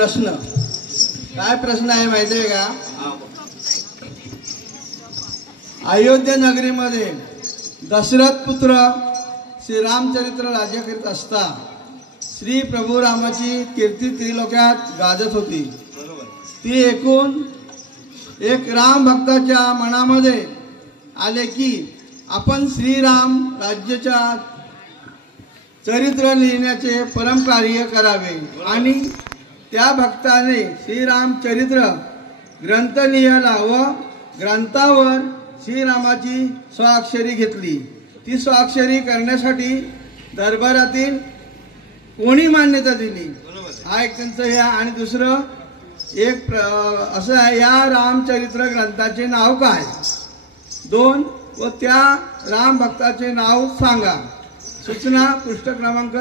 प्रश्न काय प्रश्न आहे माहिती आहे का? अयोध्या नगरीमध्ये दशरथ पुत्र श्री रामचरित्र राज्य करीत असता श्री प्रभू रामाची कीर्ती त्रिलोक्यात गाजत होती. ती ऐकून एक राम भक्ताच्या मनामध्ये आले की आपण श्रीराम राज्याच्या चरित्र लिहिण्याचे परम कार्य करावे आणि त्या भक्ताने श्रीराम चरित्र ग्रंथ लिहिला व ग्रंथावर श्रीरामाची स्वाक्षरी घेतली. ती स्वाक्षरी करण्यासाठी दरबारातील कोणी मान्यता दिली हा एक त्यांचं हे. आणि दुसरं एक असं आहे, या रामचरित्र ग्रंथाचे नाव काय? 2 व त्या राम भक्ताचे नाव सांगा. सूचना पृष्ठ क्रमांक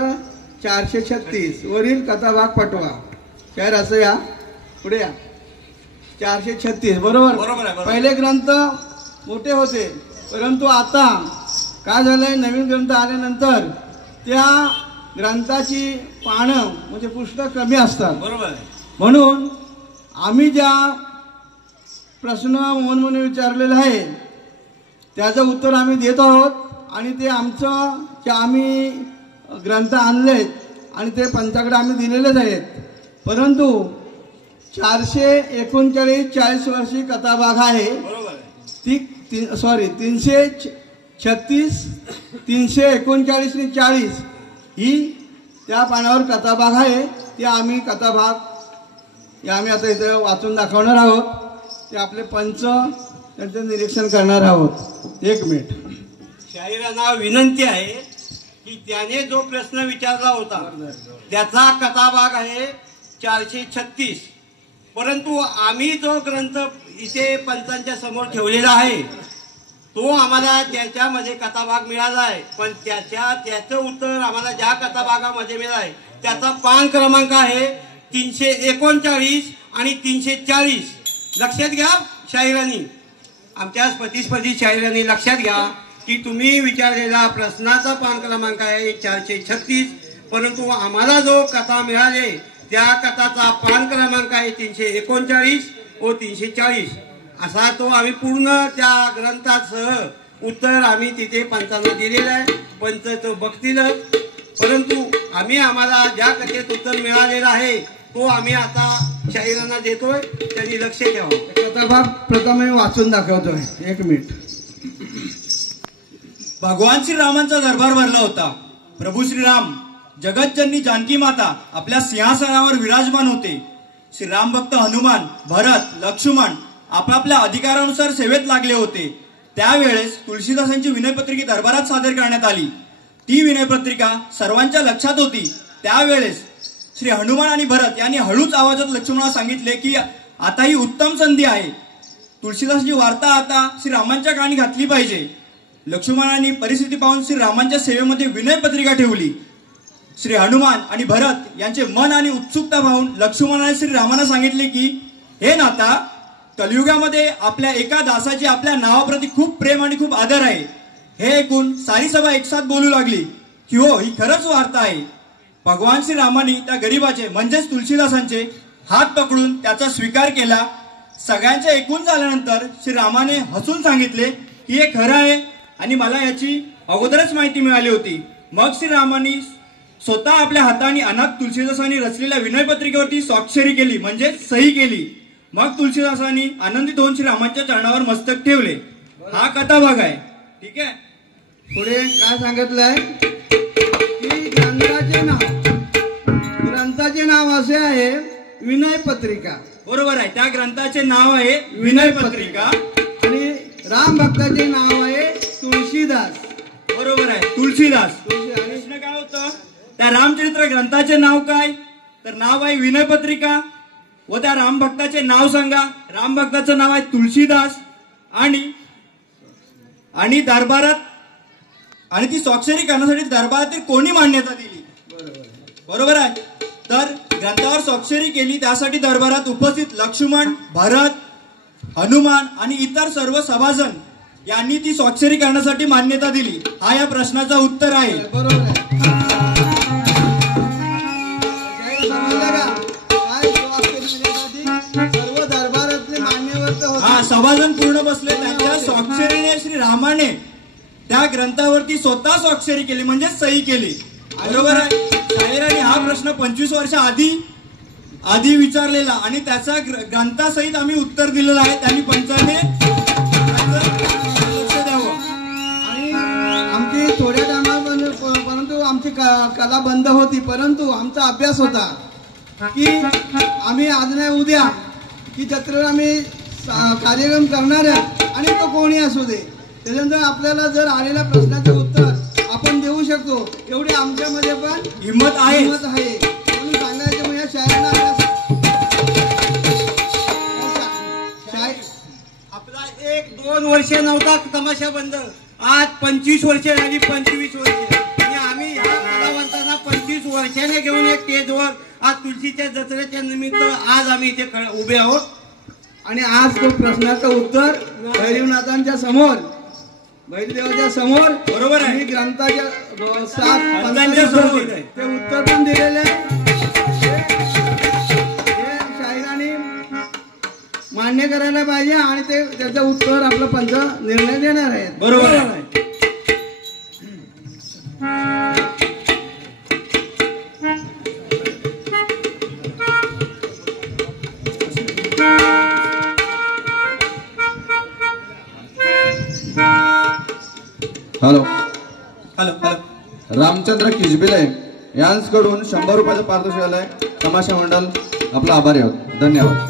436 वरील कथाभाग पटवा. काय असं या पुढे या 436 बरोबर. पहिले ग्रंथ मोठे होते परंतु आता काय झालंय, नवीन ग्रंथ आल्यानंतर त्या ग्रंथाची पानं म्हणजे पुस्तक कमी असतात. बरोबर. म्हणून आम्ही ज्या प्रश्न म्हणून विचारलेला आहे त्याचं उत्तर आम्ही देत आहोत आणि ते आमचं जे आम्ही ग्रंथ आणलेत आणि ते पंचाकडे आम्ही दिलेलेच आहेत. परंतु 439 40 वर्षी कथाभाग आहे ती 336 339 आणि 40 ही त्या पानावर कथाभाग आहे. ते आम्ही कथाभाग आम्ही आता इथे वाचून दाखवणार आहोत. ते आपले पंच त्यांचं निरीक्षण करणार आहोत. 1 मिनिट. शाहिरांना विनंती आहे की त्याने जो प्रश्न विचारला होता त्याचा कथाभाग आहे 436. परंतु आम्ही जो ग्रंथ इथे पंचांच्या समोर ठेवलेला आहे तो आम्हाला त्याच्यामध्ये कथाभाग मिळाला आहे. पण त्याचं उत्तर आम्हाला ज्या कथाभागामध्ये मिळालंय त्याचा पान क्रमांक आहे 339 आणि 340. लक्षात घ्या शाहिरांनी, आमच्या स्पर्धी शाहिरांनी लक्षात घ्या की तुम्ही विचारलेला प्रश्नाचा पान क्रमांक आहे 436. परंतु आम्हाला जो कथा मिळाले त्या कथाचा पान क्रमांक आहे 339 व 340. असा तो आम्ही पूर्ण त्या ग्रंथासह उत्तर आम्ही तिथे पंचांना दिलेलं आहे. पंच तो बघतीलच. परंतु आम्हाला ज्या कथेत उत्तर मिळालेलं आहे तो आम्ही आता शाहिरांना देतोय. त्यांनी लक्ष ठेवावं. कथाभाग प्रथम मी वाचून दाखवतोय. 1 मिनिट. भगवान श्रीरामांचा दरबार भरला होता. प्रभू श्रीराम जगतजननी जानकी माता आपल्या सिंहासनावर विराजमान होते. श्रीराम भक्त हनुमान, भरत, लक्ष्मण आपापल्या अधिकारानुसार सेवेत लागले होते. त्यावेळेस तुळशीदासांची विनयपत्रिका दरबारात सादर करण्यात आली. ती विनयपत्रिका सर्वांच्या लक्षात होती. त्यावेळेस श्री हनुमान आणि भरत यांनी हळूच आवाजात लक्ष्मणाला सांगितले की आता ही उत्तम संधी आहे. तुळशीदासची वार्ता आता श्रीरामांच्या कानी घातली पाहिजे. लक्ष्मणांनी परिस्थिती पाहून श्रीरामांच्या सेवेमध्ये विनयपत्रिका ठेवली. श्री हनुमान आणि भरत यांचे मन आणि उत्सुकता पाहून लक्ष्मणाने श्रीरामांना सांगितले की हे नाता, कलियुगामध्ये आपल्या एका दासाची आपल्या नावाप्रती खूप प्रेम आणि खूप आदर आहे. हे ऐकून सारी सभा एकसाथ बोलू लागली की हो, ही खरंच वार्ता आहे. भगवान श्रीरामांनी त्या गरीबाचे म्हणजेच तुळशीदासांचे हात पकडून त्याचा स्वीकार केला. सगळ्यांचे ऐकून झाल्यानंतर श्रीरामाने हसून सांगितले की हे खरं आहे आणि मला याची अगोदरच माहिती मिळाली होती. मग श्रीरामांनी स्वतः आपल्या हाताने अनाथ तुळशीदासांनी रचलेल्या विनयपत्रिकेवरती स्वाक्षरी केली म्हणजे सही केली. मग तुळशीदासांनी आनंदित होऊन श्रीरामांच्या चरणावर मस्तक ठेवले. हा कथाभाग आहे. ठीक आहे. पुढे काय सांगितलंय की ग्रंथाचे नाव असे आहे विनयपत्रिका. बरोबर आहे. त्या ग्रंथाचे नाव आहे विनयपत्रिका आणि राम भक्ताचे नाव आहे तुळशीदास. बरोबर आहे, तुळशीदास. प्रश्न काय होतं, त्या रामचरित्र ग्रंथाचे नाव काय? तर नाव आहे विनयपत्रिका व त्या रामभक्ताचे नाव सांगा. रामभक्ताचं नाव आहे तुळशीदास आणि दरबारात आणि ती स्वाक्षरी करण्यासाठी दरबारातील कोणी मान्यता दिली? बरोबर आहे. तर ग्रंथावर स्वाक्षरी केली त्यासाठी दरबारात उपस्थित लक्ष्मण, भरत, हनुमान आणि इतर सर्व सभाजन यांनी ती स्वाक्षरी करण्यासाठी मान्यता दिली. हा या प्रश्नाचा उत्तर आहे. बरोबर आहे. काय सभाजन पूर्ण बसले, त्यांच्या स्वाक्षरीने श्री रामाने त्या ग्रंथावरती स्वतः स्वाक्षरी केली, म्हणजे सही केली. बरोबर आहे. शाहिरांनी हा प्रश्न 25 वर्ष आधी विचारलेला आणि त्याचा ग्रंथासहित आम्ही उत्तर दिलेलं आहे. त्यांनी पंचाने लक्ष द्यावं. आणि आमची थोड्या टायमा परंतु आमची कला बंद होती, परंतु आमचा अभ्यास होता की आम्ही आज नाही उद्या की जत्रेवर आम्ही कार्यक्रम करणार आहे आणि तो कोणी असू दे. त्याच्यानंतर आपल्याला जर आलेल्या प्रश्नाचे उत्तर आपण देऊ शकतो एवढी आमच्यामध्ये पण हिंमत आहे. म्हणून सांगायचं म्हणजे शाळेला आपला 1-2 वर्ष नव्हता तमाशा बंद, आज 25 वर्ष झाली, 25 वर्ष. आणि आम्ही ह्या कलावंतांना 25 वर्षाने घेऊन एक स्टेजवर आज तुळशीच्या जत्रेच्या निमित्त आज आम्ही इथे उभे आहोत. आणि आज तो प्रश्नाचं उत्तर भैरवनाथांच्या समोर, भैरदेवाच्या समोर, बरोबर आहे, आणि ग्रंथाच्या 7 समोर ते उत्तर पण दिलेले शाहिरांनी मान्य करायला पाहिजे आणि ते त्याचं उत्तर आपलं पंच निर्णय देणार आहे. बरोबर आहे. हॅलो हॅलो रामचंद्र किजबिले यांच्याकडून 100 रुपयाचं पारितोषिक आलंय. तमाशा मंडळ आपला आभारी आहोत. धन्यवाद.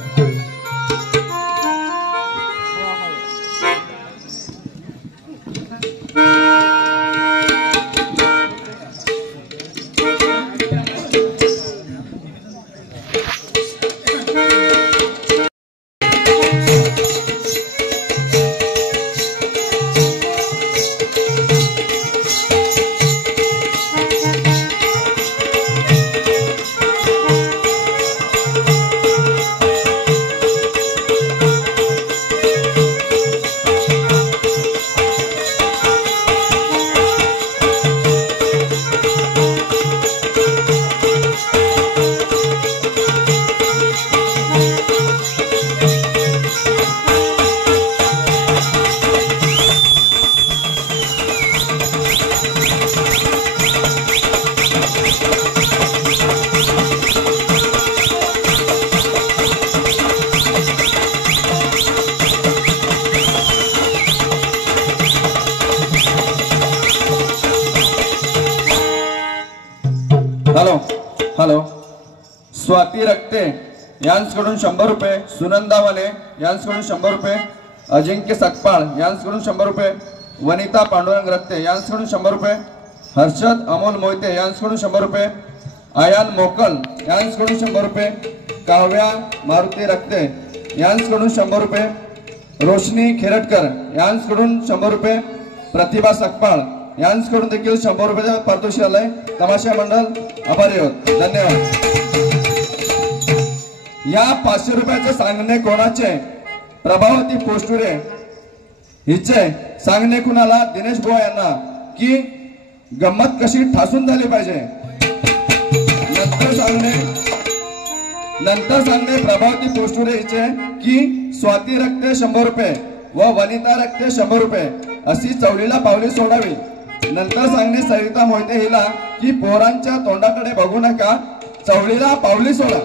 हॅलो स्वाती रक्ते यांच्याकडून 100 रुपये. सुनंदा वने यांच्याकडून 100 रुपये. अजिंक्य सकपाळ यांच्याकडून 100 रुपये. वनिता पांडुरंग रक्ते यांच्याकडून 100 रुपये. हर्षद अमोल मोहिते यांच्याकडून 100 रुपये. आयान मोकल यांच्याकडून 100 रुपये. काव्या मारुती रक्ते यांच्याकडून 100 रुपये. रोशनी खेरटकर यांच्याकडून 100 रुपये. प्रतिभा सकपाळ यांच्याकडून देखील 100 रुपयाचं पारितोषिक आलंय. तमाशा मंडळ आभारी आहोत. धन्यवाद. या 500 रुपयाचे सांगणे कोणाचे? प्रभावती पोस्टुरे हिचे सांगणे कुणाला? दिनेश बुवा यांना. की गंमत कशी ठासून झाली पाहिजे. नंतर सांगणे प्रभावती पोस्टुरे हिचे की स्वाती रक्ते 100 रुपये व वनिता रक्ते 100 रुपये अशी चवलीला पावली सोडावी. नंतर सांगणे सरिता मोहिते हिला की पोरांच्या तोंडाकडे बघू नका, चवलीला पावली सोडा.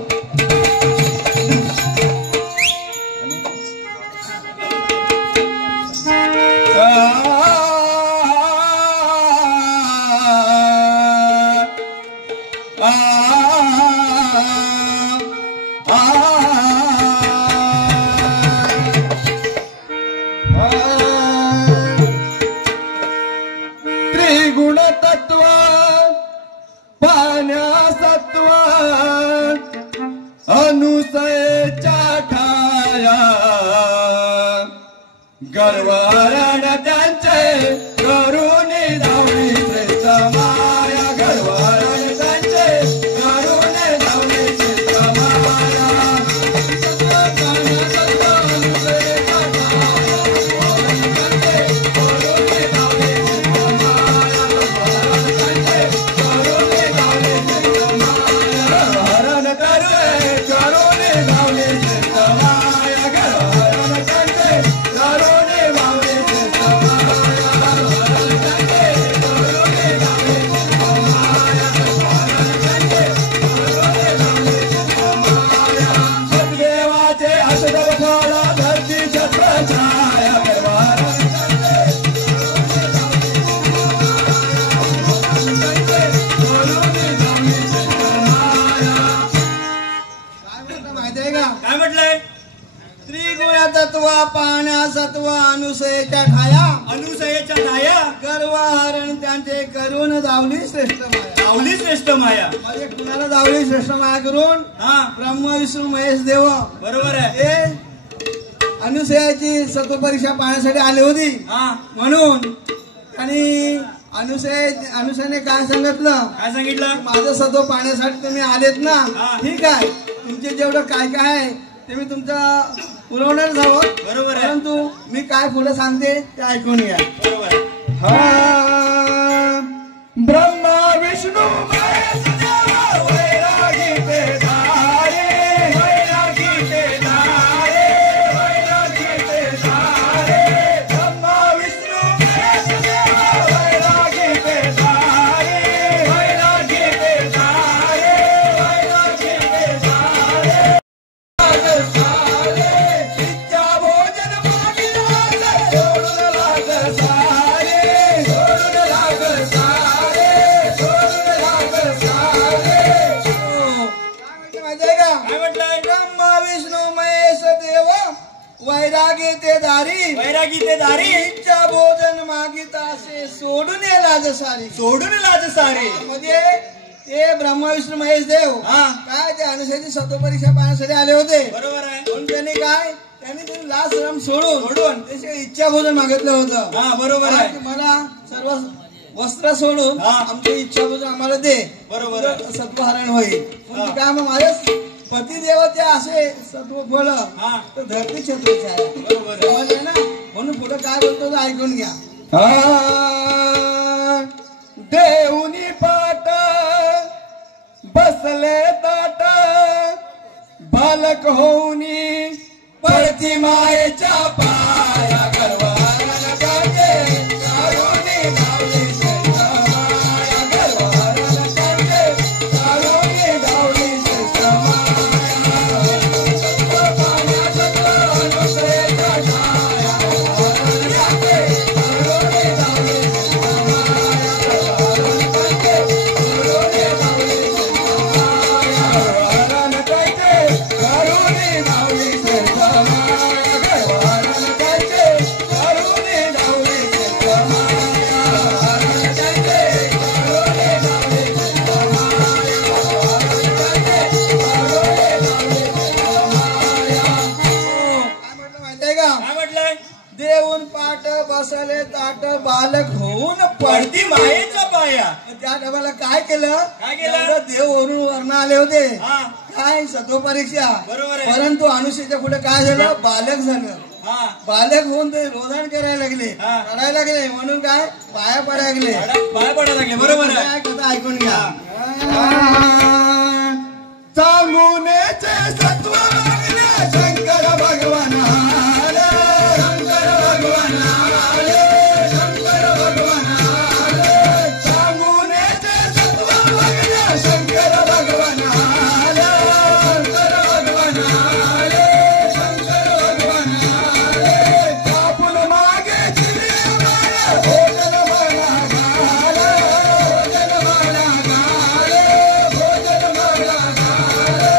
त्रिगुण तत्व पाण्यासत्व अनुसयेच्या ठाया गर्वरण त्यांचे करून धावली श्रेष्ठ माया. गर्वरण त्यांचे करून धावली श्रेष्ठ माया. हरण करून धावली श्रेष्ठ माया. गर्वरण त्यांचे पाण्या सत्व अनुसयेच्या ठाया अनुसयेच्या ठाया गर्वहरण त्यांचे करून धावली श्रेष्ठ माया. धावली श्रेष्ठ माया. म्हणजे कुणाला धावली श्रेष्ठ माया करून? हा ब्रह्म विष्णू महेश देव. बरोबर आहे. ते अनुसयाची सत्व परीक्षा पाहण्यासाठी आले होती. हा म्हणून आणि अनुसयाने काय सांगितलं? काय सांगितलं? माझं सत्व पाहण्यासाठी तुम्ही आलेत ना, हा. ठीक आहे, तुमचे जेवढं काय काय आहे ते मी तुमचं पुरवणार जावं. बरोबर आहे. परंतु मी काय पुढे सांगते ते ऐकून घ्या. बरोबर. हा ब्रह्मा विष्णू महेश देव वैरागी ते धारे वैरागी ते धारे वैरागी ते धारे ब्रह्मा विष्णू महेश देव वैरागी ते धारे वैरागी ते धारे वैरागी ते धारे इच्छा भोजन मागितलं सोडून लाग सारे सोडून लाग सारे सोडून लाग सारे. काय माहितीये का? काय म्हटलंय? ब्रह्मा विष्णू महेश देव वैरागी ते दारी वैरागी ते दारी इच्छा भोजन मागित असे सोडून ये लाज सारी. सोडून लाज सारे. म्हणजे ते ब्रह्मा विष्णू महेश देव हा काय ते अनुषयाची सत्व परीक्षा पाहण्यासाठी आले होते. बरोबर आहे. म्हणून त्यांनी लाज श्रम सोडून त्याची इच्छा भोजन मागितलं होतं. हा बरोबर आहे. की मला सर्व वस्त्र सोडून हा. आमची इच्छा भोजन आम्हाला दे. बरोबर आहे. सत्वहरण होईल. हा. म्हणजे काय मग माझ्या पतिदेवाचे असे सत्व फळ हा. तर धरती छत्रीचे आहे. बरोबर आहे. समजले ना? म्हणून पुढे काय बोलतो ते ऐकून घ्या. देऊनी पाट बसले ताट बालक होऊनी पडती मायेच्या पाया गर्वहरण करते करुणी धावली श्रेष्ठ माया गर्वहरण करते करुणी धावली श्रेष्ठ माया पाण्यासत्व अनुसयेच्या छाया गर्वहरण करते करुणी धावली श्रेष्ठ माया गर्वहरण करते करुणी धावली श्रेष्ठ माया गर्वहरण करते करुणी धावली श्रेष्ठ माया गर्वहरण करते करुणी धावली श्रेष्ठ माया गर्वहरण करते करुणी धावली श्रेष्ठ माया गर्वहरण करते करुणी धावली श्रेष्ठ माया. काय म्हटलं माहितीये का? काय म्हटलंय? देऊन पाठ बसले ताट बालक होऊन पडती पडती मायेचा पाया. त्या डब्याला काय केलं? काय केलं? एवढं देव वरून वर्ण आले होते. हा काय सत्व परीक्षा. बरोबर आहे. परंतु अनुषेच्या पुढे काय झालं? बालक झालं. हा बालक होऊन ते रोदन करायला लागले, हा. रडायला लागले. म्हणून काय पाया पडायला लागले. पाया पडायला लागले. बरोबर आहे. काय कथा ऐकून घ्या. चांगुनेचे सत्व मागले शंकर भगवान आले शंकर भगवान आले शंकर भगवान आले चांगुनेचे सत्व मागले शंकर भगवान आले शंकर भगवान आले शंकर भगवान आले कापून मागे चिरे माया भोजन मला घाले भोजन मला घाले भोजन मला घाले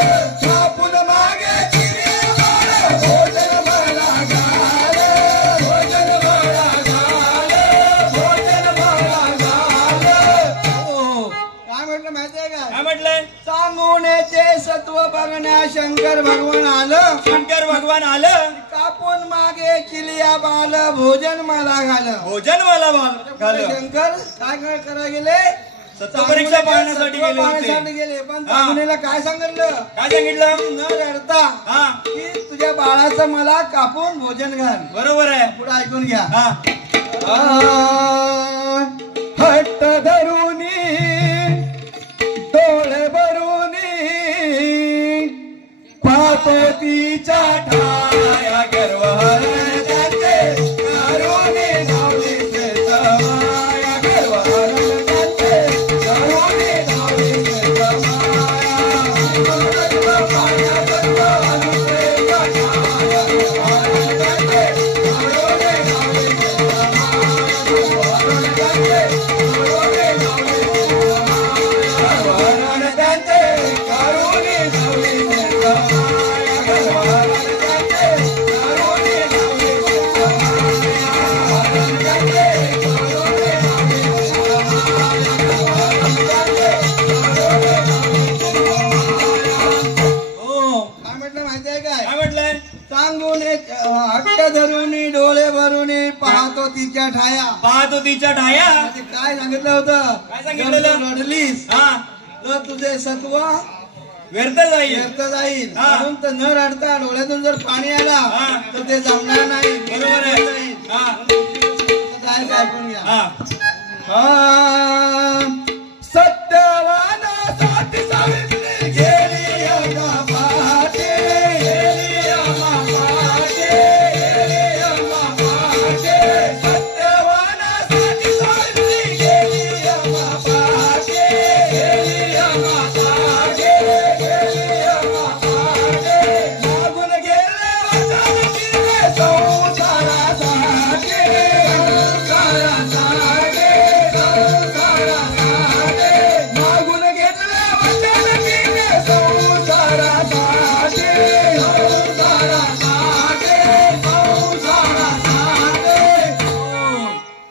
कापून मागे चिरे माया भोजन मला घाले भोजन मला घाले भोजन मला घाले. हो. काय म्हटलं माहितीये का? काय म्हटलंय? सांगुनेचे सत्व बघण्या शंकर भगवान आलं. शंकर भगवान आलं. कापून मागे चिलिया बाल भोजन मला घालं. भोजन मला घालं. शंकर काय काय करायला गेले? सत्व परीक्षा पाहण्यासाठी गेले पाहण्यासाठी होते. गेले. पण हा. चांगुनेला काय सांगितलं? काय सांगितलं? की न रडता हा की तुझ्या बाळाचं मला कापून भोजन घाल. बरोबर आहे. पुढे ऐकून घ्या. हा हट्ट धरुनी डोळे भरुनी पाहतो तिच्या ठाया गर्वहरण करते करुणी धावली श्रेष्ठ माया गर्वहरण करते करुणी धावली श्रेष्ठ माया पाण्यासत्व अनुसयेच्या छाया गर्वहरण करते करुणी धावली श्रेष्ठ माया गर्वहरण करते करुणी धावली श्रेष्ठ माया गर्वहरण करते करुणी धावली श्रेष्ठ माया गर्वहरण करते हट्ट धरुनी डोळे भरुनी पाहतो तिच्या ठाया. पाहतो तिच्या ढाया. ते काय सांगितलं होतं? काय सांगितलेलं? जर तू रडलीस हा तर तुझे सत्व व्यर्थ जाईल. व्यर्थ जाईल. हा. म्हणून तर न रडता डोळ्यातून जर पाणी आला हा. तर ते जमणार नाही. बरोबर आहे. हा काय ऐकून घ्या. हा सत्यवानासाठी सावित्री गेली अम्मा पहाटे, गेली अम्मा पहाटे, गेली अम्मा पहाटे. सत्यवानासाठी सावित्री गेली अम्मा पहाटे, गेली अम्मा पहाटे, गेली अम्मा पहाटे. मागून गेले वचन तिने संसारासाठी, संसारासाठी, संसारासाठी. मागून घेतले वचन तिने संसारासाठी, संसारासाठी, संसारासाठी.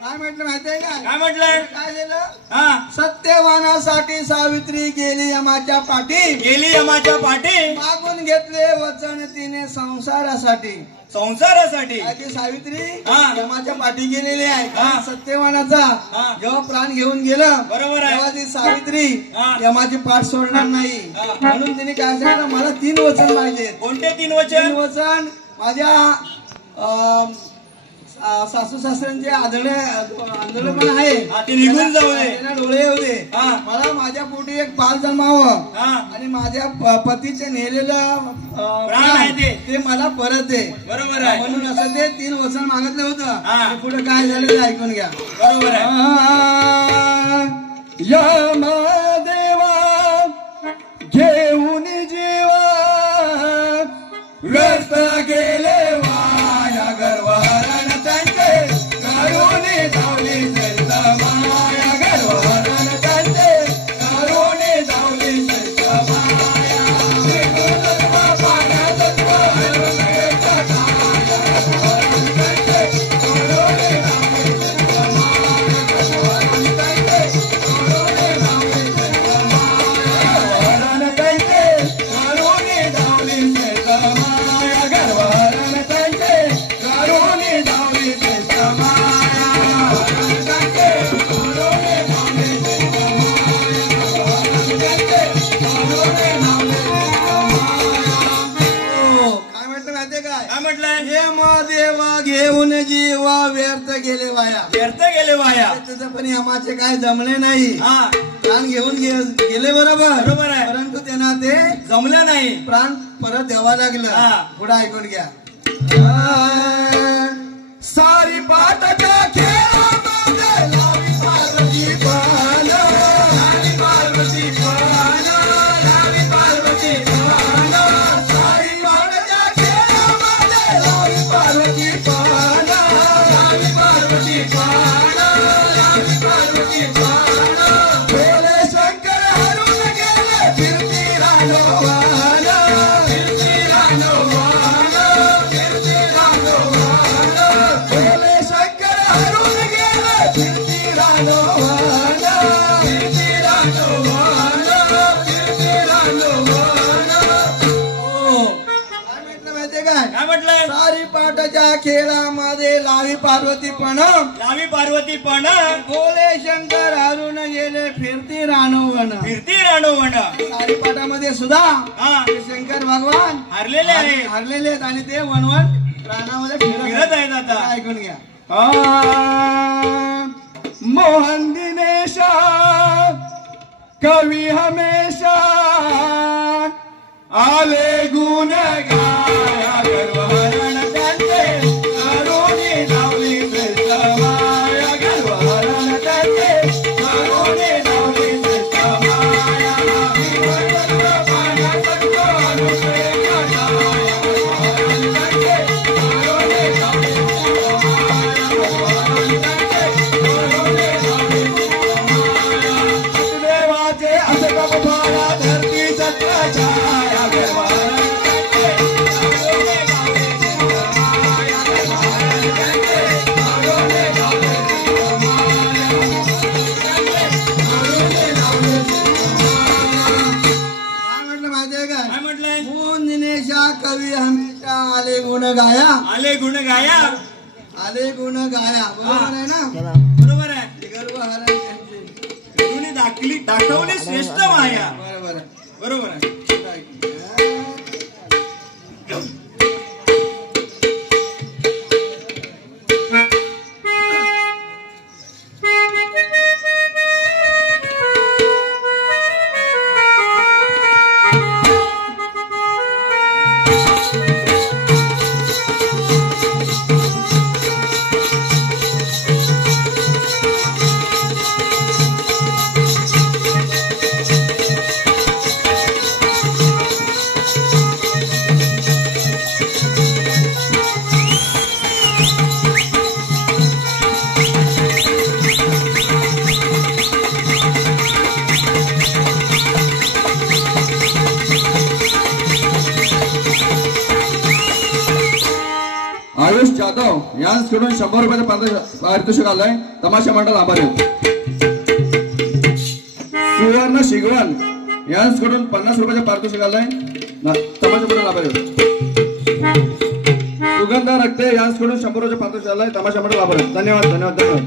काय म्हटलं माहितीये का? काय म्हटलंय? काय झालं? हा सत्यवानासाठी सावित्री गेली यमाच्या पाठी, गेली यमाच्या पाठी. मागून घेतले वचन तिने संसारासाठी. संसारासाठी. काय ती सावित्री हा. यमाच्या पाठी गेलेली आहे. हा. सत्यवानाचा हा. जेव्हा प्राण घेऊन गेलं बरोबर आहे. तेव्हा ती सावित्री हा. यमाची पाठ सोडणार नाही. हा. म्हणून तिने काय सांगितलं, मला 3 वचन पाहिजे. कोणते 3 3 वचन? वचन माझ्या सासू सासऱ्यांचे आंधळेपण आहे, हा, ते निघून जाऊ दे. त्यांना डोळे येऊ दे. हा. मला माझ्या पोटी एक बाळ जन्मावं हा आणि माझ्या पतीचे नेलेलं प्राण आहे ते मला परत दे. बरोबर आहे. म्हणून असं ते 3 वचन मागितलं होतं. हा. आणि पुढे काय झालं ते ऐकून घ्या. बरोबर आहे. यमदेवा घेऊन जीवा व्यर्थ गेले वाया गर्वहरण त्यांचे करुणी धावली श्रेष्ठ माया. गर्वहरण त्यांचे करुणी धावली श्रेष्ठ माया. विभुतत्व पाण्यातत्व हरून येता छाया. गर्वहरण त्यांचे करुणी धावली श्रेष्ठ माया. गर्वहरण त्यांचे करुणी धावली श्रेष्ठ माया. गर्वहरण त्यांचे करुणी धावली श्रेष्ठ माया. गर्वहरण त्यांचे करुणी धावली श्रेष्ठ माया. गर्वहरण त्यांचे करुणी धावली श्रेष्ठ माया. गर्वहरण त्यांचे करुणी धावली श्रेष्ठ माया. काय म्हटलं माहितीये काय? काय म्हटलंय? हे देवा घेऊन जीवा व्यर्थ गेले वाया. व्यर्थ गेले वाया. त्याचं पण यमाचे काय जमले नाही. हा प्राण घेऊन गेले बरोबर. बरोबर आहे. परंतु त्यांना ते जमलं नाही. प्राण परत द्यावा लागलं. हा. पुढे ऐकून घ्या. सारी पाटाच्या खेळामध्ये लावी पार्वती पान, लावी पार्वती पान, लावी पार्वती पान. सारी पाटाच्या खेळामध्ये लावी पार्वती पान, लावी पार्वती पान, लावी पार्वती पान. भोले शंकर हरून गेले फिरती रानोवान, फिरती रानोवान, फिरती रानोवान. भोले शंकर हरून गेले फिरती रानोवान, फिरती रानोवान, फिरती रानोवान. काय म्हटलं माहितीये काय? काय म्हटलंय? सारी पाटाच्या खेळामध्ये लावी पार्वती पण, लावी पार्वती पण, भोले शंकर हरून गेले फिरती रानोवन. फिरती राणोवण. सारी पाटामध्ये सुद्धा हा ते शंकर भगवान हारलेले आहे. हरलेले आहेत आणि ते वनवन रानामध्ये फिरत आहेत आता. ऐकून घ्या. मोहन दिनेशा कवी हमेशा आले गुण गाया. गर्वहरण त्यांचे करुणी धावली श्रेष्ठ माया. गर्वहरण त्यांचे करुणी धावली श्रेष्ठ माया. विभुतत्व पाण्यातत्व हरून येता छाया. गर्वहरण त्यांचे करुणी धावली श्रेष्ठ माया. गर्वहरण त्यांचे करुणी धावली श्रेष्ठ माया. सतदेवाचे असं कपफाळा धरती सत्य छाया. गर्वहरण त्यांचे गाया आले गुण गाया आले गुण गाया बरोबर आहे ना बरोबर आहे गर्व हरण त्यांचे गुरुने दाखवली श्रेष्ठ माया बरोबर आहे बरोबर आहे आयुष जाधव यांकडून 100 रुपयाचं पारितोषिक आलंय तमाशा मंडळ आभारी सुवर्ण शिगवण यांकडून 50 रुपयाचं पारितोषिक आलंय तमाशा मंडळ आभारी सुगंधा रक्ते यांकडून 100 रुपयाचं पारितोषिक आलंय तमाशा मंडळ आभारी धन्यवाद धन्यवाद धन्यवाद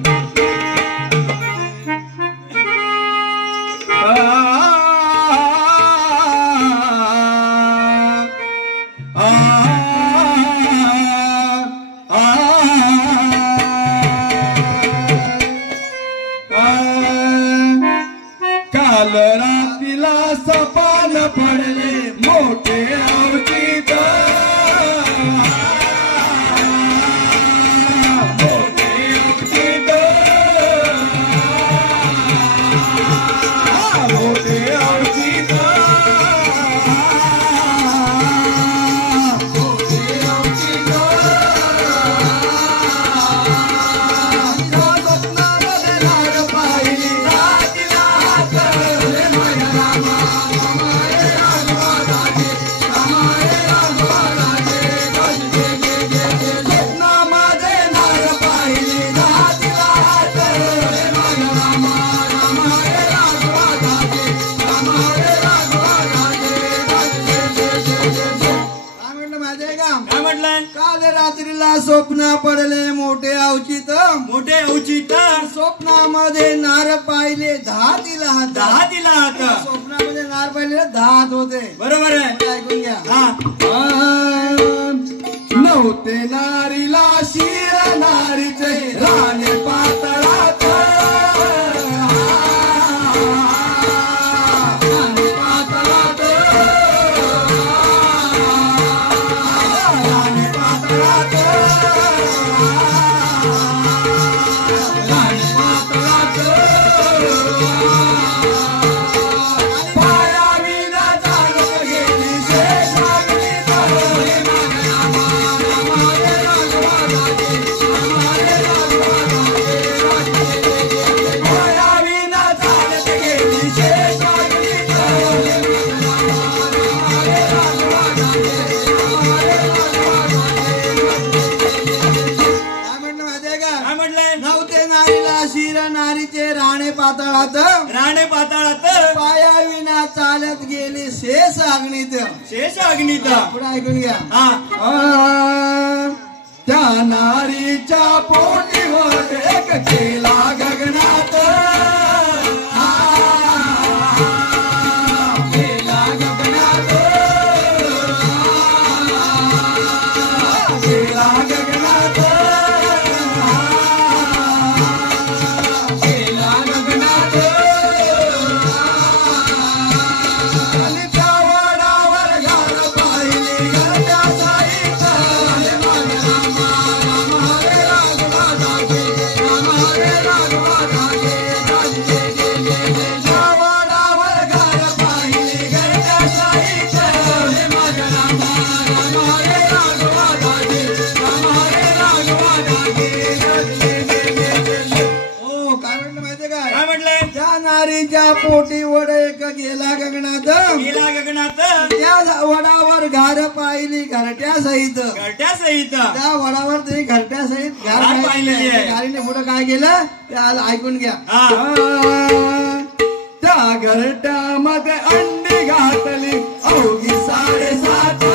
काल रात्रीला सपान पडले मोठे अवचित मोठे अवचित मोठे अवचित स्वप्न पडले मोठे अवचित स्वप्नामध्ये नार पाहिले 10 दिला हात स्वप्नामध्ये नार पाहिले 10 हात होते बरोबर आहे ऐकून घ्या नव्हते नारीला शिर नारीचे राणे पातळात राणे पाताळात पाया विना चालत गेले शेष अग्नीत पुढे ऐकून घ्या त्या नारीच्या पोटीवर एक केला गगनात केला गगनात केला गगनात पोटी वड एक गेला गगनात त्या वडावर घार पाहिली घरट्या सहित त्या वडावर ते घरट्या सहित घार पाहिले घारीने पुढे काय केलं त्याला ऐकून घ्या त्या घरट्यामध्ये अंडी घातली अवघी 7.5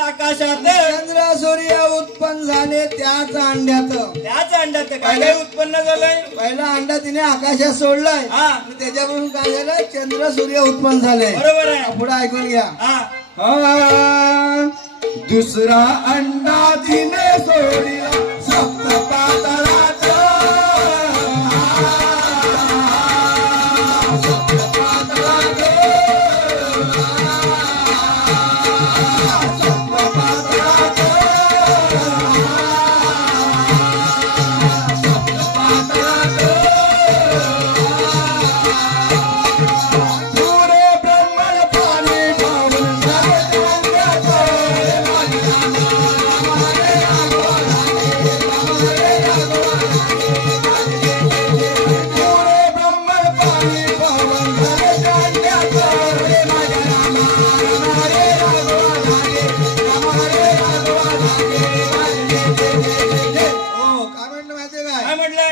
आकाशात चंद्र सूर्य उत्पन्न झाले त्याच अंड्यात. त्याच अंड्यात काय काय उत्पन्न झालंय? पहिला अंडा तिने आकाशात सोडलाय हा. आणि त्याच्यापासून काय झालं? चंद्र सूर्य उत्पन्न झाले. बरोबर आहे. पुढे ऐकून घ्या. हा. दुसरा अंडा तिने सोडिला सप्त पाताळात.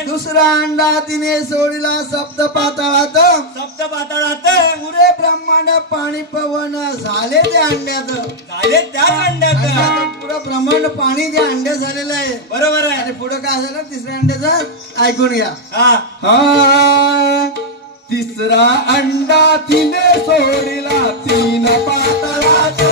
दुसरा अंडा तिने सोडला सप्त पाताळात. सप्त पाताळात पुरे ब्रह्मांड पाणी पवन झाले त्या अंड्यात. झाले त्याच अंड्यात. पुरं ब्रह्मांड पाणी त्या अंड्यात झालेलं आहे. बरोबर आहे. आणि पुढे काय झालं? तिसऱ्या अंड्याचं ऐकून घ्या. हा. तिसरा अंडा तिने सोडिला 3 पाताळात.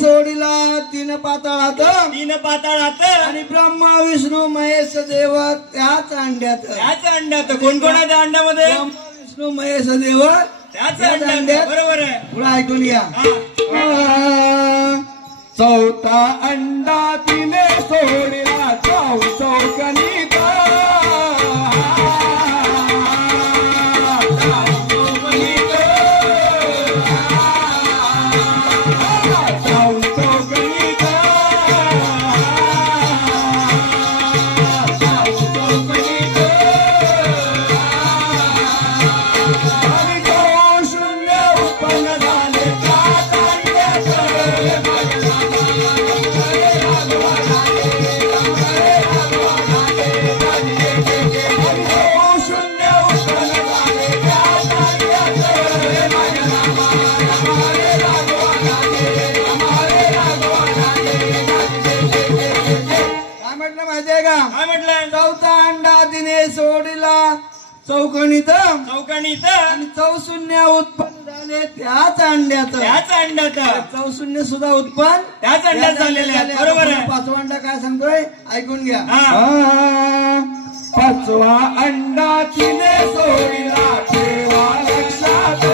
सोडला 3 पाताळात. 3 पाताळात आणि ब्रह्मा विष्णू महेश देव त्याच अंड्यात. त्याच अंड्यात. कोण कोण आहे त्या अंड्यामध्ये? ब्रह्मा विष्णू महेश देव त्याच अंड्यात. बरोबर आहे. पुढे ऐकून घ्या. चौथा अंडा तिने सोडला चौकणीत. चौथा अंडा तिने सोडला चौकणीत. आणि चौशून्य उत्पन्न झाले त्याच अंड्यात. त्याच अंड्यात. चौशून्य सुद्धा उत्पन्न त्याच अंड्यात झालेले आहे. बरोबर आहे. 5वा अंडा काय सांगतोय ऐकून घ्या. 5वा अंडा तिने सोडला ठेवा लक्षात.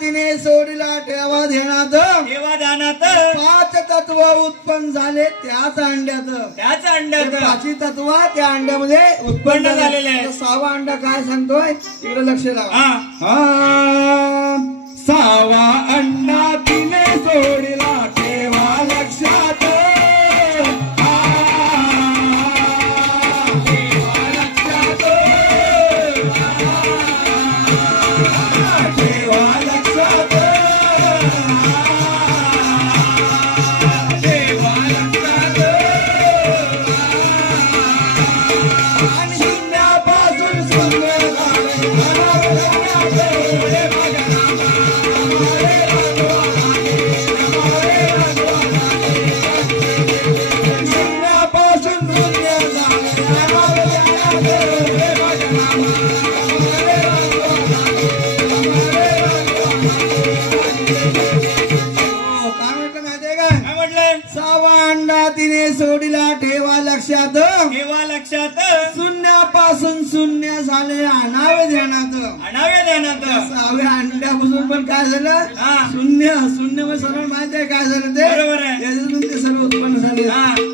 तिने सोडला ठेवा ध्यानात. 5 तत्व उत्पन्न झाले त्याच अंड्यात. त्याच अंड्यात. 5 तत्व त्या अंड्यामध्ये उत्पन्न झालेले आहे. 6वा अंडा काय सांगतोय तिकडे लक्ष लावा. 6वा अंडा तिने सोडला ठेवा लक्षात. देवा लक्षात. तिने सोडिला ठेवा लक्षात ठेवा लक्षात शून्यापासून शून्य झाले आणावे ध्यानात आणावे ध्यानात सहाव्या अंड्यापासून पण काय झालं शून्य शून्य म्हणजे सर्व माहिती आहे काय झालं ते बरोबर आहे त्याच्यातून ते सर्व उत्पन्न झाले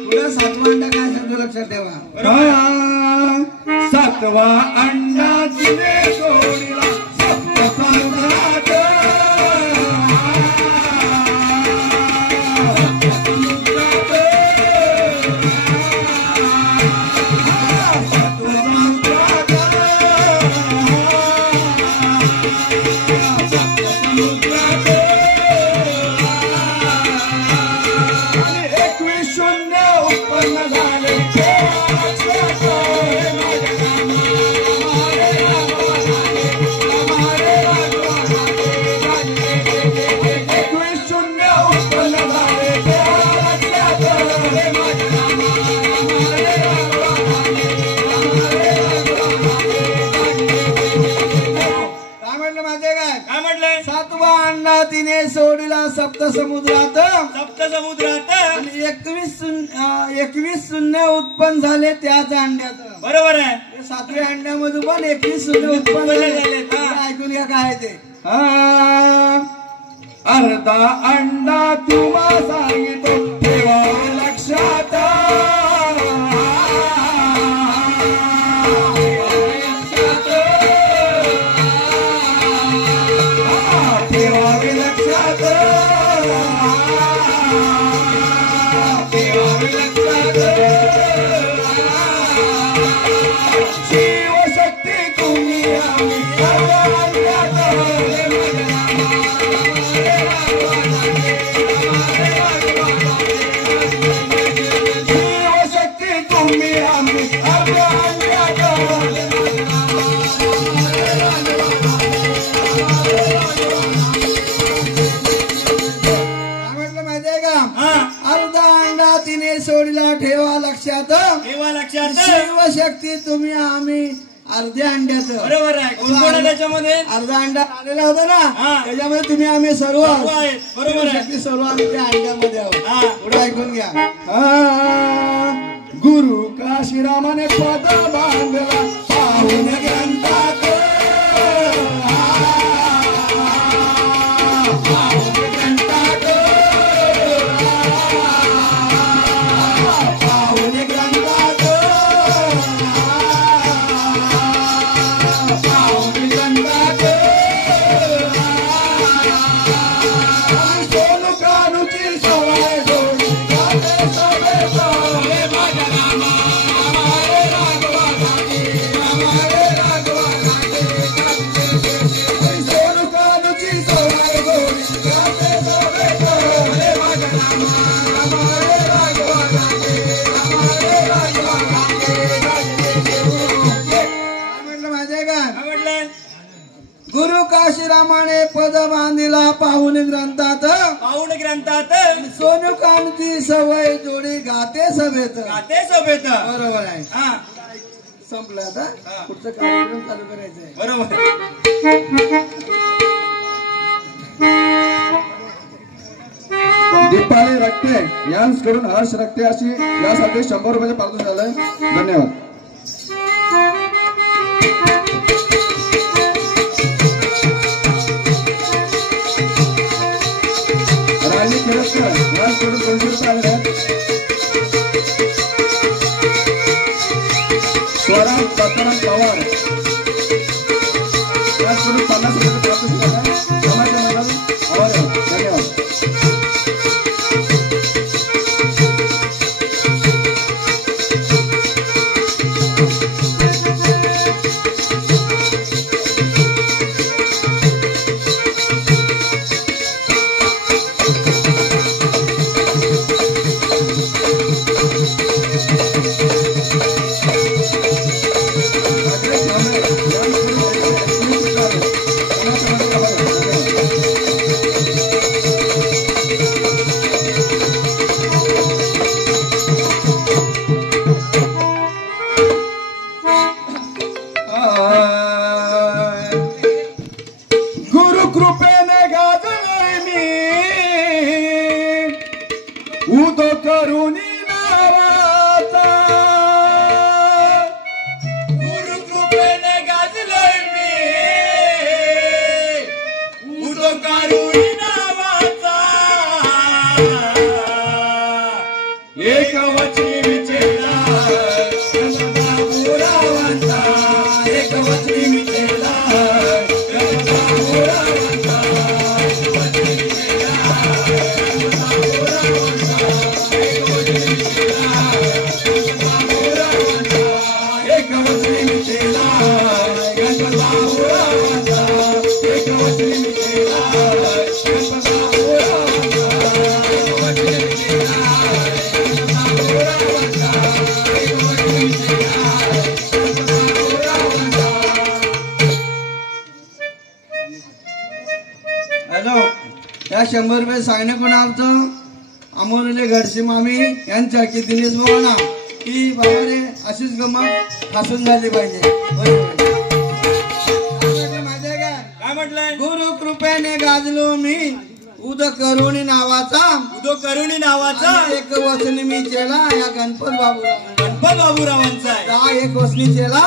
पुढे सातवा अंडा काय सांगतो लक्षात ठेवा सातवा अंडा तिने सोडिला सप्त समुद्रात तिने सोडिला सप्त समुद्रात आणि 21 शून्य उत्पन्न झाले त्याच अंड्यात बरोबर आहे सातव्या अंड्यामध्ये पण 21 शून्य उत्पन्न झाले ऐकून घ्या काय ते अर्धा अंडा तुम्हा सांगितो ठेवा लक्षात सोडला ठेवा लक्षात शिवशक्ती तुम्ही आम्ही अर्ध्या अंड्यात बरोबर आहे कोण त्याच्यामध्ये अर्धा अंडा आलेला होता ना त्याच्यामध्ये तुम्ही आम्ही सर्व बरोबर आहे सर्व आम्ही त्या अंड्यामध्ये आहोत पुढे ऐकून घ्या गुरु काशीरामाने पद बांधला पाहून ग्रंथात गुरु काशीरामाने पद बांधिला पाहून ग्रंथात सोनू कामची सवय जोडी गाते सभेत बरोबर आहे संपलं आता पुढचं कार्यक्रम चालू करायचंय बरोबर दीपाली रक्ते यांकडून हर्ष रक्ते अशी यासाठी 100 रुपयाचे पारितोषिक झालंय धन्यवाद राणी खिरसकर यांकडून 200 रुपये आले आहेत स्वराज दत्ताराम पवार यांकडून 50 रुपये पारितोषिक झालंय समाज मंडळ आभार धन्यवाद 100 रुपये सांगणे कोणाचं अमोलले घडसे मामी यांच्या की दिनेश भावाना की बाबा रे अशीच गमत हसून झाली पाहिजे. काय म्हटलंय? गुरु कृपेने गाजलो मी उद करुणी नावाचा एक एक वचनी मी केला या गणपत बाबूरावांचा आहे. हा एक वचनी केला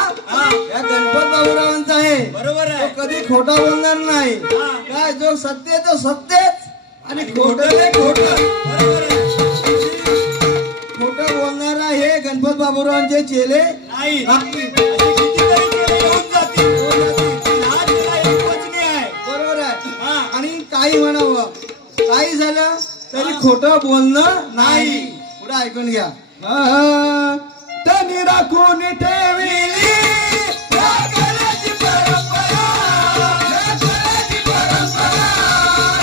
या गणपत बाबूरावांचा आहे. बरोबर आहे. तो कधी खोटा बोलणार नाही. काय जो सत्य तो सत्यच आणि खोटं ते खोटं. खोटं बोलणारा हे गणपत बाबूरावांचे चेले नाही. बरोबर आहे. आणि काही म्हणावं काही झालं तरी खोटं बोलणं नाही. पुढे ऐकून घ्या. त्यांनी राखून ठेविली या कलेची परंपरा, या कलेची परंपरा,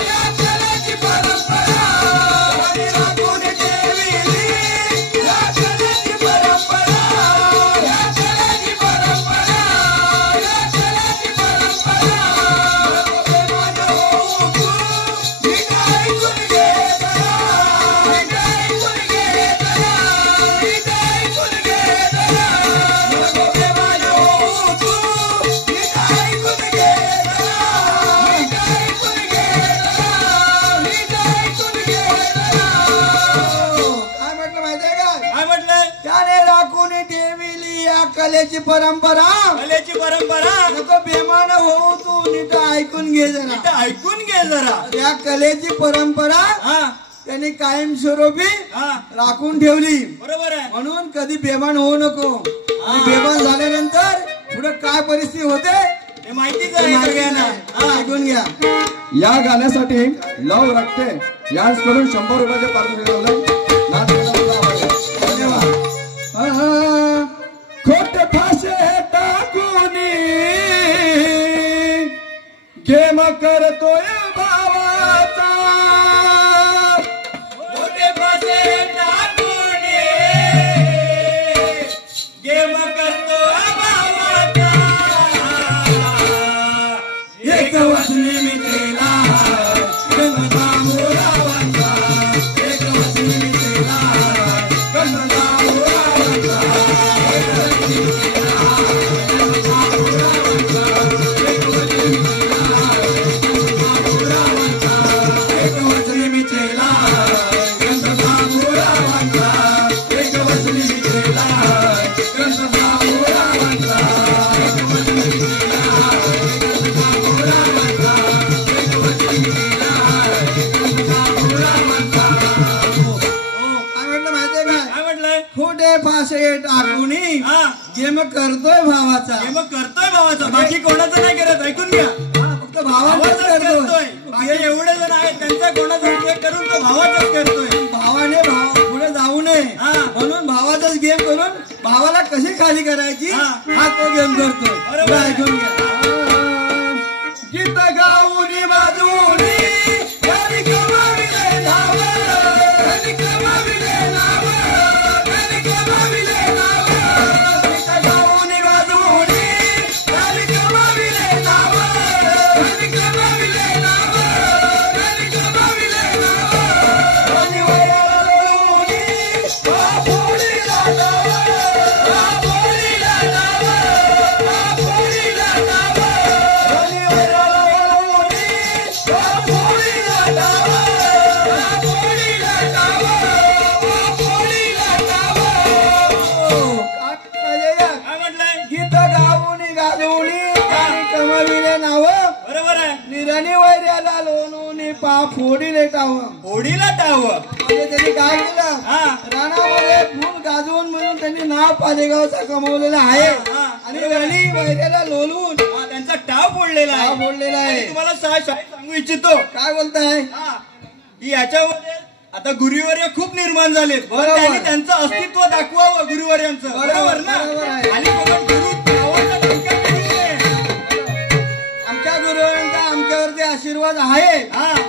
या कलेची परंपरा. त्यांनी राखून ठेविली या कलेची परंपरा, या कलेची परंपरा, या कलेची परंपरा. कलेची परंपरा नको बेमान होऊ तू नीट ऐकून घे जरा. या कलेची परंपरा त्यांनी कायमस्वरूपी राखून ठेवली. बरोबर आहे. म्हणून कधी बेमान होऊ नको. आणि बेमान झाल्यानंतर पुढे काय परिस्थिती होते हे माहितीच आहे. ऐकून घ्या. या गाण्यासाठी लव रक्ते यांकडून 100 रुपयाचे पारितोषिक धन्यवाद. खोटे फासे टाकूनी गेम करतोय भावाचा. खोटे फासे टाकून गेम करतो भावाचा. एक वचनी मी केला गणपत बाबूरावांचा, एक वचनी मी केला गणपत बाबूरावांचा. टाकूनी गेम करतोय भावाचा. बाकी कोणाचं नाही करत. ऐकून घ्या. फक्त भावाचाच करतोय. बाकी एवढे जण आहेत त्यांचा कोणाचा गेम करून तो भावाचाच करतोय. भावाने पुढे जाऊ नये म्हणून भावाचाच गेम करून भावाला कशी खाली करायची हा तो गेम करतोय. ऐकून घ्या. गीत गाऊनी वाजवूनी घरी कमाविले नाव, घरी कमाविले नाव, घरी कमाविले नाव. गीत गाऊनी वाजवूनी घरी कमाविले नाव, घरी कमाविले नाव, घरी कमाविले नाव. आणि वयाला लोळूनी बापोडीला नाव, बापोडीला नाव, बापोडीला नाव. आणि वयाला लोळूनी बापोडीला नाव, बापोडीला नाव, बापोडीला नाव. काय म्हटलंय? गीत गाऊनी गाजवणी आणि कमविले नाव, बरोबर आहे. निराणी वैऱ्याला लोणून पा फोडीले टाव. होडीला टाव. म्हणजे त्यांनी काय केलं राणामध्ये फुल गाजवून म्हणून त्यांनी नाव पालेगावचा कमवलेला आहे. आणि राणी वैऱ्याला लोलून त्यांचा टाव फोडलेला आहे. बोललेला आहे. तुम्हाला सांगू इच्छितो. काय बोलताय की याच्यामध्ये आता गुरुवर्य खूप निर्माण झाले. बरोबर. त्यांनी त्यांचं अस्तित्व दाखवावं गुरुवर्यांचं. बरोबर ना. बरोबर आहे. आणि गुरु नावाचा धक्का करू नये. आमच्या गुरुवारांचा आमच्यावरती आशीर्वाद आहे.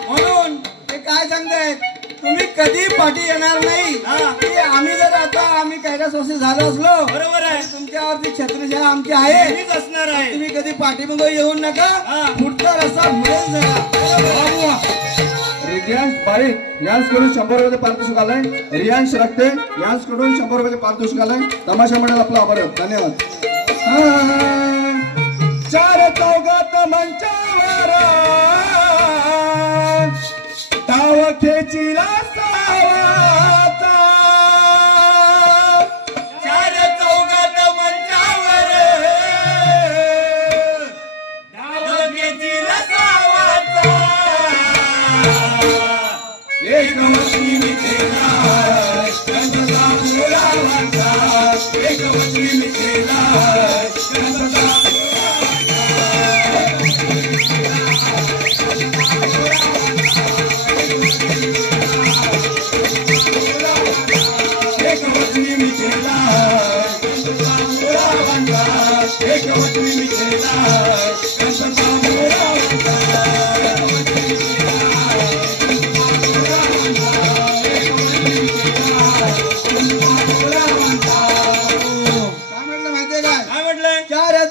म्हणून ते काय सांगतायत तुम्ही कधी पाठी येणार नाही. की आम्ही जर आता आम्ही कैलासवासी झालो असलो बरोबर आहे. तुमच्यावरती छत्रछाया आमची आहे. नेहमीच असणार आहे. तुम्ही कधी पाठीमागे येऊन नका. पुढचा रस्ता पुढेच नका. विद्यांश बारीक यांसकडून 100 रुपये पारितोषिक आलंय. रियांश रक्ते यांसकडून 100 रुपये पारितोषिक आलंय. तमाशा मंडळ आपला आभार. धन्यवाद. चार चौघात मंचावर डाव खेचीला सावाचा. चार चौघात मंचावर डाव घेतील सावाचा. एक वचनी मिथेला गणपता बोलावाचा. एक वचनी मिथेला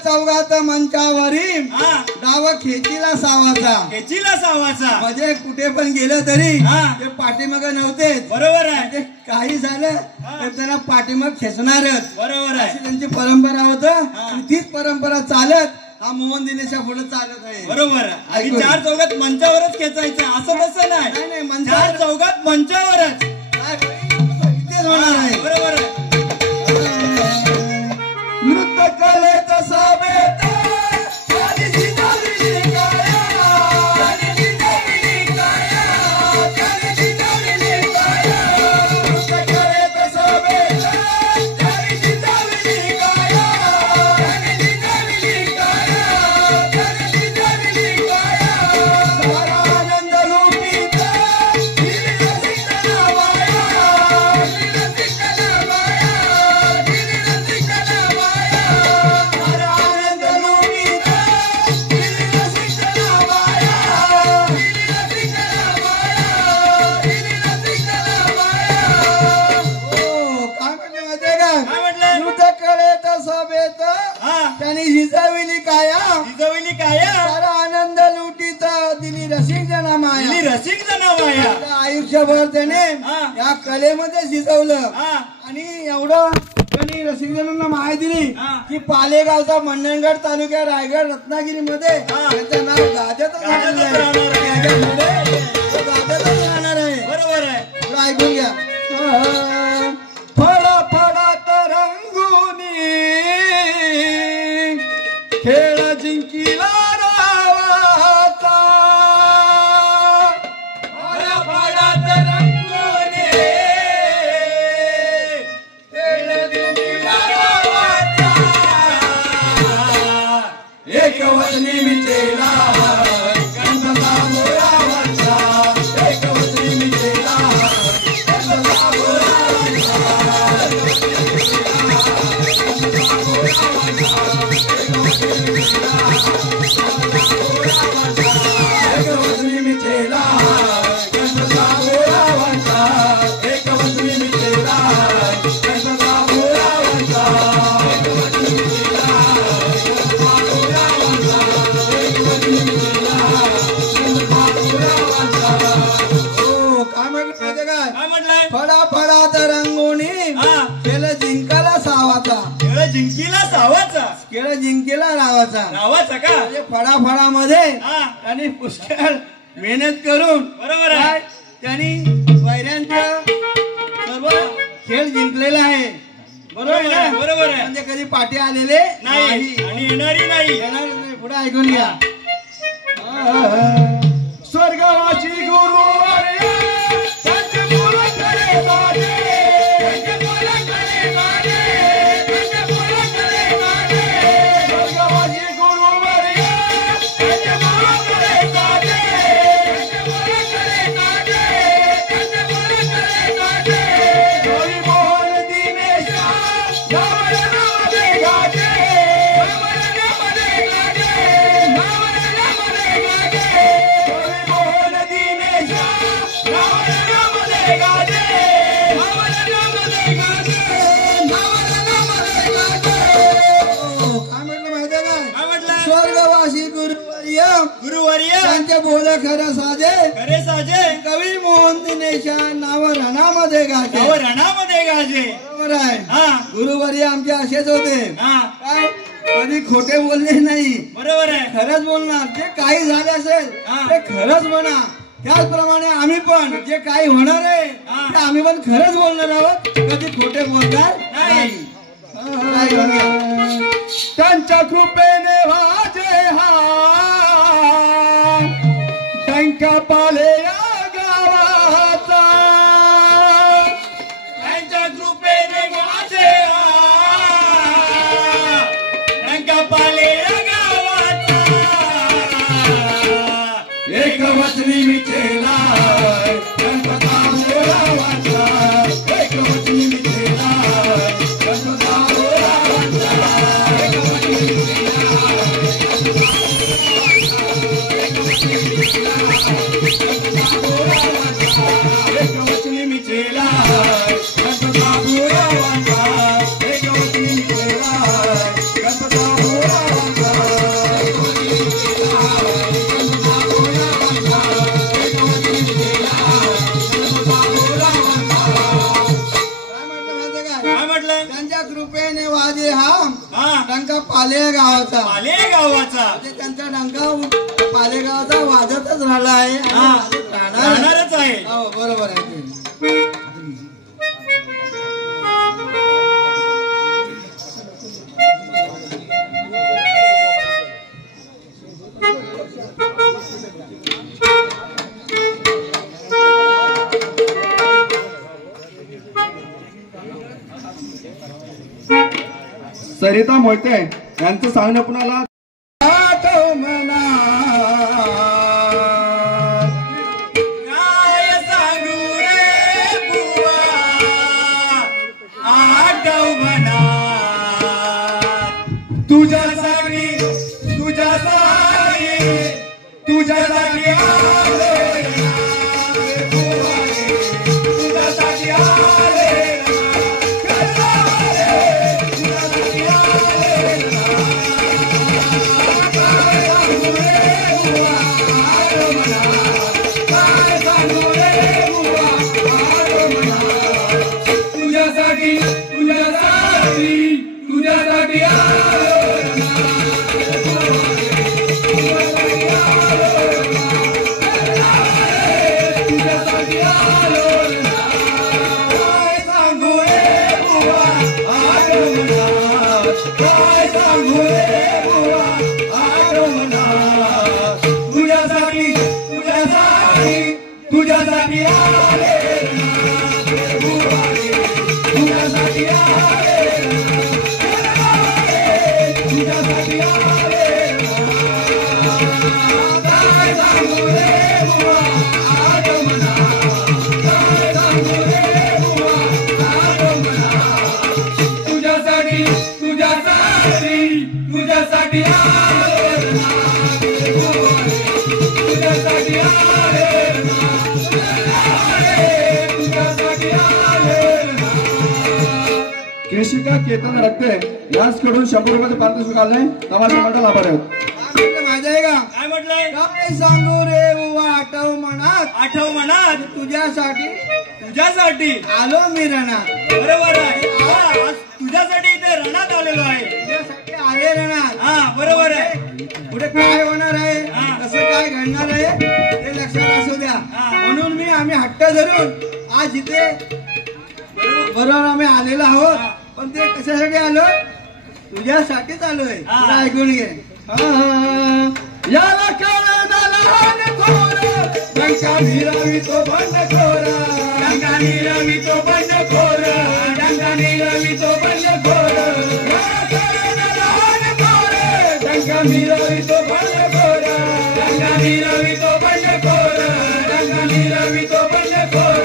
गणपता मंचावरी डाव खेचीला सावाचा. खेचीला सावाचा म्हणजे कुठे पण गेलं तरी ते पाठीमाग नव्हते. बरोबर आहे. म्हणजे काही झालं तर त्यांना पाठीमाग खेचणारच. बरोबर आहे. अशी त्यांची परंपरा होत आणि तीच परंपरा चालत हा मोहन दिनेच्या पुढे चालत आहे. बरोबर. आणि चार चौघात मंचावरच खेचायचं असं तसं नाही. चार चौघात मंचावरच इथेच होणार आहे. बरोबर आहे. नृत्य कलेचा सावेत त्यांनी झिजविली काया. जिजविली काया. सारा आनंद लुटीत दिली रसिक जना माया. दिली रसिक जना माया. आयुष्यभर त्याने या कलेमध्ये झिजवलं आणि एवढं त्यांनी रसिक जनांना माया दिली की पालेगावचा मंडणगड तालुक्या रायगड रत्नागिरी मध्ये त्याचं नाव गाजतच राहणार आहे. बरोबर आहे. थोडं ऐकून घ्या. फळा फळात रंगुनी खेळ जिंकिला रावाचा. फळा फळात रंगुनी खेळ जिंकिला रावाचा. एक वचनी मिथेला गणपता बोलावाचा. एक वचनी मिथेला गणपता बोलावाचा. जिंकीला सावाचा. केळ जिंकेला रावाचा. रावाचा का. म्हणजे फळाफळामध्ये आणि पुष्कळ मेहनत करून बरोबर आहे त्यांनी वैऱ्यांचं सर्व खेळ जिंकलेला आहे. बरोबर आहे. बरोबर आहे. म्हणजे कधी पाठी आलेले नाही आणि येणारी नाही. येणार नाही. पुढे ऐकून घ्या. स्वर्गवासी गुरु मोहन दिनेश त्यांचे बोल खरं साजे खरे साजे कवी मोहन दिनेशा नाव रणामध्ये गाजे रणामध्ये गाजे. बरोबर आहे. हा गुरुवारी आमचे असेच होते. हा काय कधी खोटे बोलले नाही. बरोबर आहे. खरंच बोलणार. जे काही झाले असेल हा. ते खरंच म्हणा. त्याचप्रमाणे आम्ही पण जे काही होणार आहे ते आम्ही पण खरंच बोलणार आहोत. कधी खोटे बोलणार नाही. त्यांच्या कृपेने वाजे हा टंका पाले या गावाचा. त्यांच्या कृपेने वाजे टंका पाले गावाचा. एक वचनी विचेला गणपता मोरा वाचा. एक वचनी विचेला गणपता मोरा वाचा. एक वचनी विचेला एक वचनी विचेला गणपता मोरा वाचा. एक वचनी विचेला गणपता मोरा वाचा. एक वचनी विचेला गणपता मोरा वाचा. एक वचनी विचेला काय म्हटलं? त्यांच्या कृपेने वाजे हा हा डंका पाले गावाचा. पाले गावाचा. म्हणजे त्यांचा डंका पाले गावाचा वाजतच राहिला आहे. हा. राहणार राहणारच आहे. हो बरोबर आहे ते. सरिता मोहिते यांचं सांगणं कुणाला आठव म्हणा. काय सांगू रे बुवा आठव म्हणा. तुझ्यासाठी तुझ्यासाठी तुझ्यासाठी आले रे बुवा रे. तुझ्यासाठी आले तुझ्यासाठी तुझ्यासाठी तुझ्यासाठी तुझ्यासाठी काय सांगू रे बुवा आठवणा. काय सांगू रे बुवा आठवणा. तुझ्यासाठी तुझ्यासाठी तुझ्यासाठी आले बुवा रे. तुझ्यासाठी आले तुझ्यासाठी आले. काय सांगू रे बुवा आठवणा. काय सांगू रे बुवा आठवणा. तुझ्यासाठी तुझ्यासाठी तुझ्यासाठी आले बुवा रे. तुझ्यासाठी आले तुझ्यासाठी आले. कृषिका केतन रक्ते यांच्याकडून 100 रुपयाचे पारितोषिक आले. तमाशा मंडळ आभार आहेत. माझ्या आहे का काय म्हटलंय? काय सांगू रे बुवा आठव मनात. आठव म्हणा. तुझ्यासाठी तुझ्यासाठी आलो मी रणात. बरोबर आहे. आज तुझ्यासाठी इथे रणात आलेलो आहे. तुझ्यासाठी आले रणात. हा बरोबर आहे. पुढे काय होणार आहे हा. कसं काय घडणार आहे ते लक्षात असू द्या. हा. म्हणून आम्ही हट्ट धरून आज इथे बरोबर आम्ही आलेलो आहोत. हा. पण ते कशासाठी आलो तुझ्यासाठीच आलोय. हा. पुढे ऐकून घे. याला कळना लहान थोर डंका भिरावी तो बंडखोर. डंका भिरावी तो बंडखोर. डंका भिरावी तो बंडखोर. याला कळना लहान थोर डंका भिरावी तो बंडखोर. डंका भिरावी तो बंडखोर. डंका भिरावी तो बंडखोर.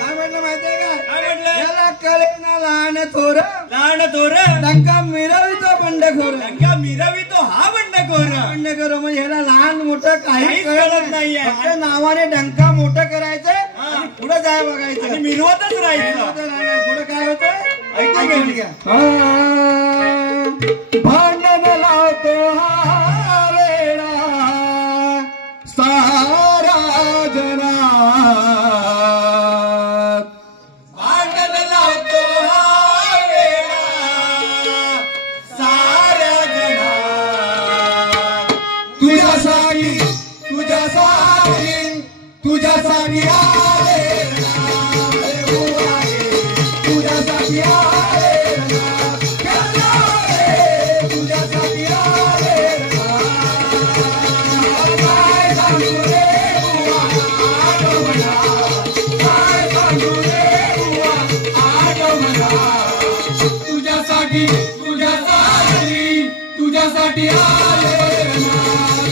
काय म्हटलं माहितीये का? काय म्हटलं? याला कळेना लहान थोर लहान थोर टंका मिरवितो बंडखोर. टंका मिरवितो हा बंडखोर. बंडखोर म्हणजे ह्याला लहान मोठं काही काहीच कळत कळत नाहीये. फक्त नावाने डंका मोठं करायचं हा. आणि पुढे जाय बघायचं. आणि मिरवतच राहायचं. पुढे काय होतं ऐकून घ्या. भांडण लावतो हा वेळा तुझ्यासाठी आले रनाथ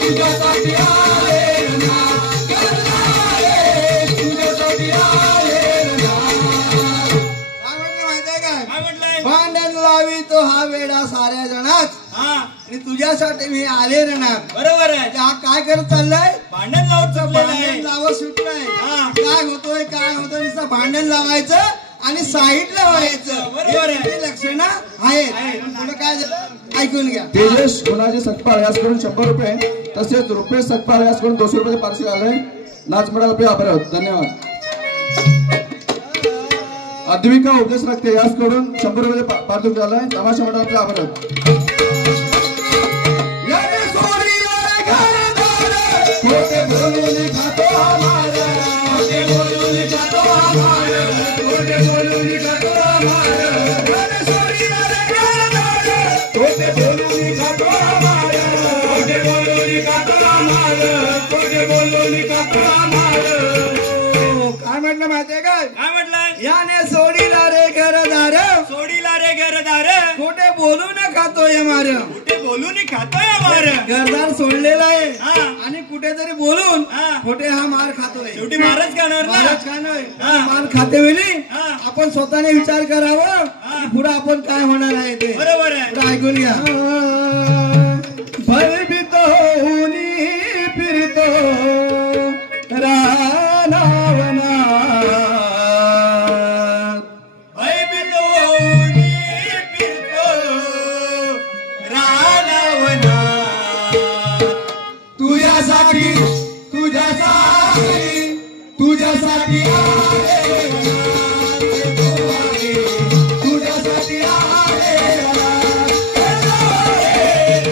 तुझ्यासाठी आले रनाथ तुझ्यासाठी आले रनाथ. काय म्हटलं माहितीये काय भांडण लावी तो हा वेडा साऱ्या जणात आणि तुझ्यासाठी मी आले रनाथ. बरोबर आहे. हा काय करत चाललाय? भांडण लावत भांडण लावत सुटलंय. काय होतोय नुसतं भांडण लावायचं आणि साईडला व्हायचं. बरोबर आहे. लक्षण आहेत. पुढे काय झालं ऐकून घ्या. तेजस गुणाजी सकपाळ याचकडून 100 रुपये तसेच रुपेश सकपाळ याचकडून 200 रुपये पार्सल आलंय. नाच मंडळ आपले आभार आहोत. धन्यवाद. अद्विका उपदेश रखते याचकडून 100 रुपये पारितोषिक आलंय. तमाशा मंडळ आपले आभार आहोत. काय म्हटलं माहितीये काय? काय म्हटलंय? याने सोडीला रे घरदार सोडीला रे घरदार खोटे बोलून खातोय मार. कुठे बोलून खातोय मार. घरदार सोडलेला आहे हा. आणि कुठेतरी बोलून हा. खोटे हा मार खातोय. शेवटी मारच खाणार ना. मारच खाणं. हा. मार खाते वेळी हा. आपण स्वतःने विचार करावा की पुढे आपण काय होणार आहे ते. बरोबर आहे. पुढे ऐकून घ्या. भयभीत होऊन फिरतो रानावना भयभीत होऊन फिरतो रानावना. तुझ्यासाठी तुझ्यासाठी आले तुझ्यासाठी आले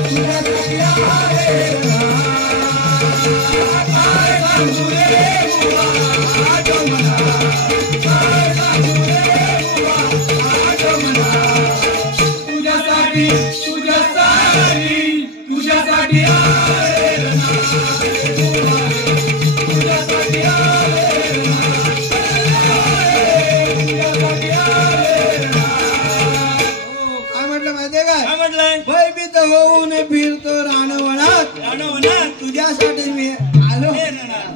तुझ्यासाठी आले. काय सांगू रे बुवा आगमना, काय सांगू रे बुवा आगमना. तुझ्यासाठी तुझ्यासाठी आले तुझ्यासाठी आले तुझ्यासाठी आले. काय म्हटलं माहितीये काय? काय म्हटलंय? भयभीत होऊन फिरतो रानवनात रानावनात तुझ्यासाठी मी आलो. हे रानात.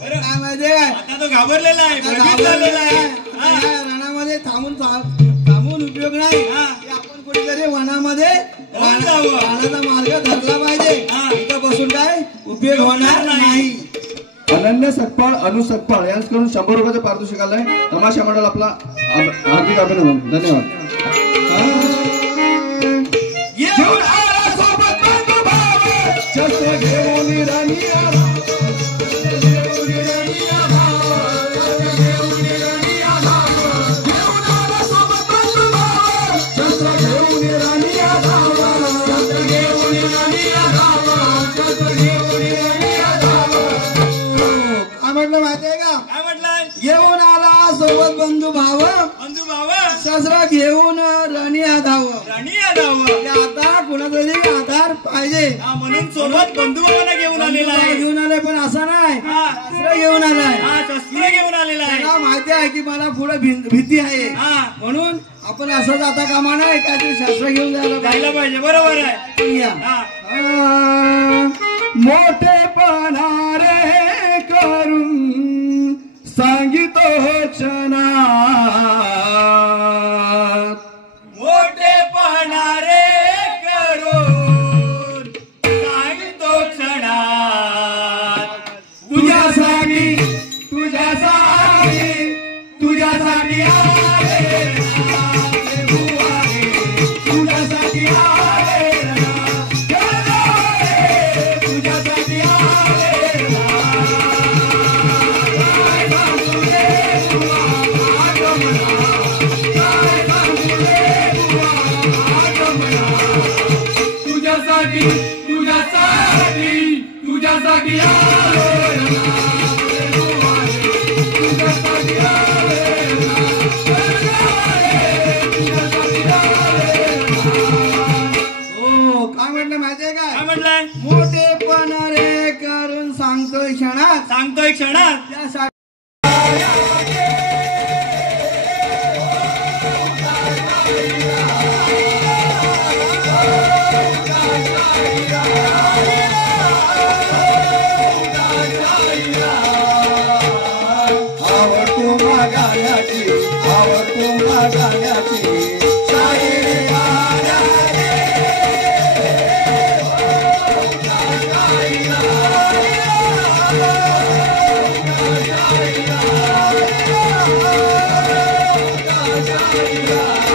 बरं. काय माहितीये काय? आता तो घाबरलेला आहे. भयभीत झालेला आहे. हा. या रानामध्ये थांबून उपयोग नाही. हा. की आपण कुठेतरी वनामध्ये जाऊन जावं. रानाचा मार्ग धरला पाहिजे. हा. इथं बसून काय उपयोग होणार नाही. अनन्य सकपाळ अनु सकपाळ यांच्याकडून 100 रुपयाचे पारितोषिक आलंय. तमाशा मंडळ आपला हार्दिक अभिनंदन. धन्यवाद. घेऊन आला सोबत बंधू भाव, शस्त्र घेऊन राणीया भाव, शस्त्र घेऊन राणीया भाव, शस्त्र घेऊन राणीया भाव. घेऊन आला सोबत बंधू भाव, शस्त्र घेऊन राणीया भाव, शस्त्र घेऊन राणीया भाव, शस्त्र घेऊन राणीया भाव. काय म्हटलं माहितीये का? काय म्हटलंय? घेऊन आला सोबत बंधू भाव, बंधू भाव शस्त्र घेऊन राणीया धाव. राणी आधाव. आता कुणातरी आधार पाहिजे म्हणून सोबत बंधू भावाला घेऊन आलेला आहे. घेऊन आले पण असा नाही हा. शस्त्र घेऊन आलाय. हा, शस्त्र घेऊन आलेला आहे. त्याला माहिती आहे की मला पुढे भीती आहे हा. म्हणून आपण असं जाता कामा नाही काहीतरी शस्त्र घेऊन जायला पाहिजे. बरोबर आहे. या. हा. मोठेपणा रे करून सांगितो क्षणा, मोठेपणा रे करून सांगतो क्षणात. तुझ्यासाठी तुझ्यासाठी आले तुझ्यासाठी आले तुझ्यासाठी आले. काय सांगू रे बुवा आगमना, काय सांगू रे बुवा आगमना. तुझ्यासाठी तुझ्यासाठी आले तुझ्यासाठी आले एक क्षणात त्या सा- Yeah.